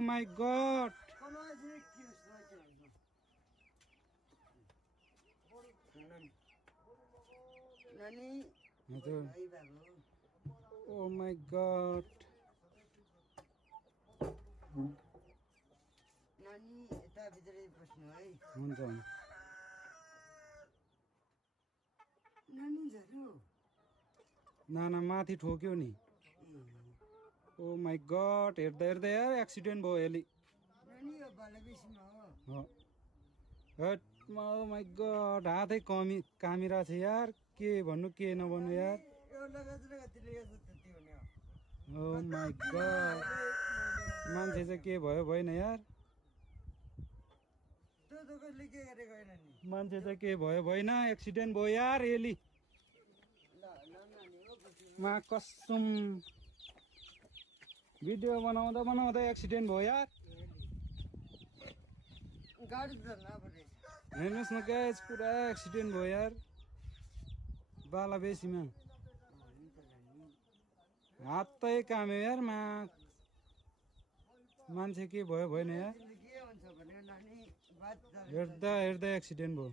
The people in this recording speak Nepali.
my God oh my God नानी यता भित्रै बस्नु है हुन्छ नानी झर्यो नाना माथि ठोक्यो नि ओ माई गॉड हेर्दा हेर्दा यार एक्सिडेन्ट भयो एली नानी यो बालाबेसीमा हो हट ओ माई गॉड हातै कामिरा छ यार के भन्नु के नभन्नु यार यो लगातिर कतिले यो त्यति हुने हो ओ माई गॉड मान्छे चाहिँ के भयो भएन यार त्यो त कसले के गरेको होइन नि मान्छे चाहिँ के भयो भएन एक्सिडेन्ट भयो यार एली ल नानी हो मा कसम भिडियो बनाउँदा बनाउँदा एक्सिडेन्ट भयो यार गाडी धर्न परे हेर्नुहोस् न गाइस पुरा एक्सिडेन्ट भयो यार बालाबेसीमा हातै काम्यो यार मान्छे के भयो भएन यार के हुन्छ भने नानी बात हेर्दा हेर्दा एक्सिडेन्ट भयो